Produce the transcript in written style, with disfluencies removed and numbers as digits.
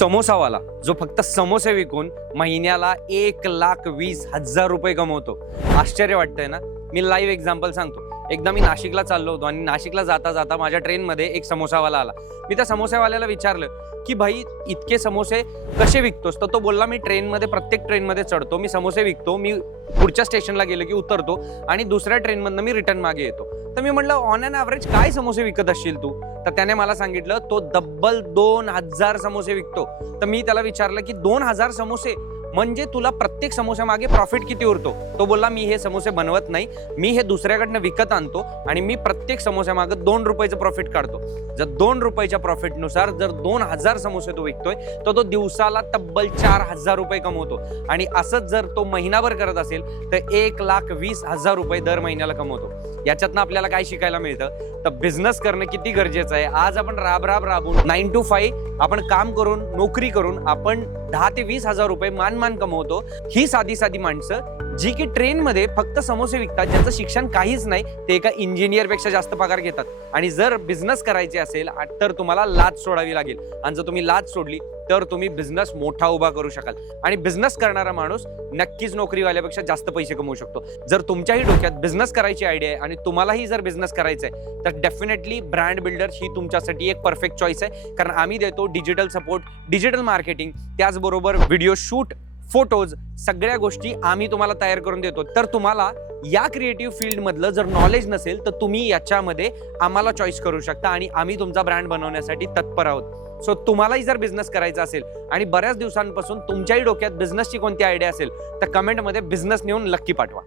समोसावाला जो फक्त समोसे विकून महिन्याला 1,20,000 रुपये कमवतो. आश्चर्य वाटतंय ना. मी लाईव्ह एक्झाम्पल सांगतो. एकदा मी नाशिकला चाललो होतो आणि नाशिकला जाता जाता माझ्या ट्रेनमध्ये एक समोसावाला आला. मी त्या समोसावाल्याला विचारलं की भाई इतके समोसे कसे विकतोस? तर तो बोलला मी प्रत्येक ट्रेनमध्ये चढतो, मी समोसे विकतो, मी पुढच्या स्टेशनला गेलो की उतरतो आणि दुसऱ्या ट्रेनमधनं मी रिटर्न मागे येतो. तर मी म्हटलं ऑन अन ॲव्हरेज काय समोसे विकत असशील तू? तर त्याने मला सांगितलं तो तब्बल 2,000 समोसे विकतो. तर मी त्याला विचारलं की 2,000 समोसे म्हणजे तुला प्रत्येक समोस्यामागे प्रॉफिट किती उरतो? तो बोलला मी हे समोसे बनवत नाही, मी हे दुसऱ्याकडनं विकत आणतो आणि मी प्रत्येक समोस्यामागे 2 रुपयाचं प्रॉफिट काढतो. जर 2 रुपयाच्या प्रॉफिटनुसार जर 2,000 समोसे तो विकतोय तर तो दिवसाला तब्बल 4,000 रुपये कमवतो. आणि असंच जर तो महिनाभर करत असेल तर 1,20,000 रुपये दर महिन्याला कमवतो. याच्यातनं आपल्याला काय शिकायला मिळतं? तर बिझनेस करणं किती गरजेचं आहे. आज आपण राबून 9 to 5 आपण काम करून नोकरी करून आपण 10 ते 20,000 रुपये मान कमवतो. ही साधी माणसं जी की ट्रेनमध्ये फक्त समोसे विकतात, ज्यांचं शिक्षण काहीच नाही, ते एका इंजिनियरपेक्षा जास्त पगार घेतात. आणि जर बिझनेस करायचे असेल तर तुम्हाला लाज सोडावी लागेल. आणि जर तुम्ही लाज सोडली तर तुम्ही बिझनेस मोठा उभा करू शकाल. आणि बिझनेस करणारा माणूस नक्कीच नोकरीवाल्यापेक्षा जास्त पैसे कमवू शकतो. जर तुमच्याही डोक्यात बिझनेस करायची आयडिया आहे आणि तुम्हालाही जर बिझनेस करायचा आहे तर डेफिनेटली ब्रँड बिल्डर ही तुमच्यासाठी एक परफेक्ट चॉईस आहे. कारण आम्ही देतो डिजिटल सपोर्ट, डिजिटल मार्केटिंग, त्याचबरोबर व्हिडिओ शूट, फोटोज, सगळ्या गोष्टी आम्ही तुम्हाला तयार करून देतो. तर तुम्हाला या क्रिएटिव्ह फील्डमधलं जर नॉलेज नसेल तर तुम्ही याच्यामध्ये आम्हाला चॉईस करू शकता आणि आम्ही तुमचा ब्रँड बनवण्यासाठी तत्पर आहोत. सो तुम्हालाही जर बिझनेस करायचा असेल आणि बऱ्याच दिवसांपासून तुमच्याही डोक्यात बिझनेसची कोणती आयडिया असेल तर कमेंटमध्ये बिझनेस नेऊन नक्की पाठवा.